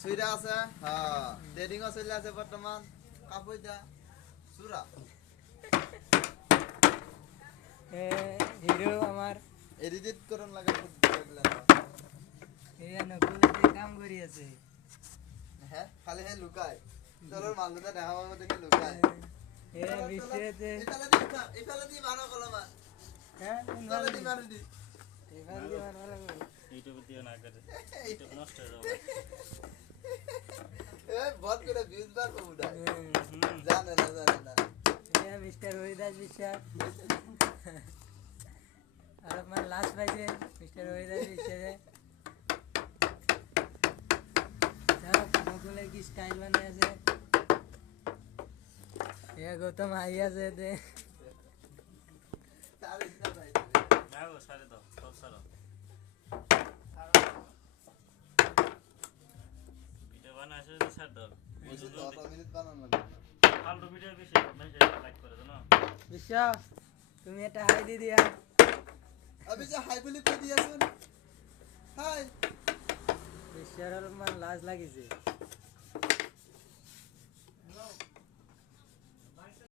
সুইরা আছে হ্যাঁ ট্রেডিং চলে আছে বর্তমান কাপড় দা সুরা হিরো আমার এডিট করন লাগে এই নকুলতে কাম করি আছে হ্যাঁ খালি হে লুকায় তোর মালটা দেখা পাবো দেখে লুকায় এ বিশেতে এখানে দি মারো কলমা হ্যাঁ এখানে দি মারো দি এখান দিয়ে মারবা লাগবে ইউটিউবে দিও না করে ইউটিউব নষ্ট হয়ে যাবে এ বহুত করে ভিউজ বার পাবো না জানে না এ মিস্টার হরিদাস বিশ্বাস আর আমার লাস্ট পাইছে মিস্টার হরিদাস বিশ্বাস নকুলের কি স্টাইল বানিয়ে আছে এ গৌতম আই আছে দে তার ইচ্ছা নাই না গো সারে দাও সব সারো ভিডিও বানাইছো তো সার দাও 10 মিনিট বানানো লাগবে ফালতু ভিডিও বেশি লাইক করে দাও না বিশ্বাস তুমি এটা হাই দি দিয়া अभी जो हाई बोली को दिया सुन हाय বিশ্বাস আমার লাজ লাগিছে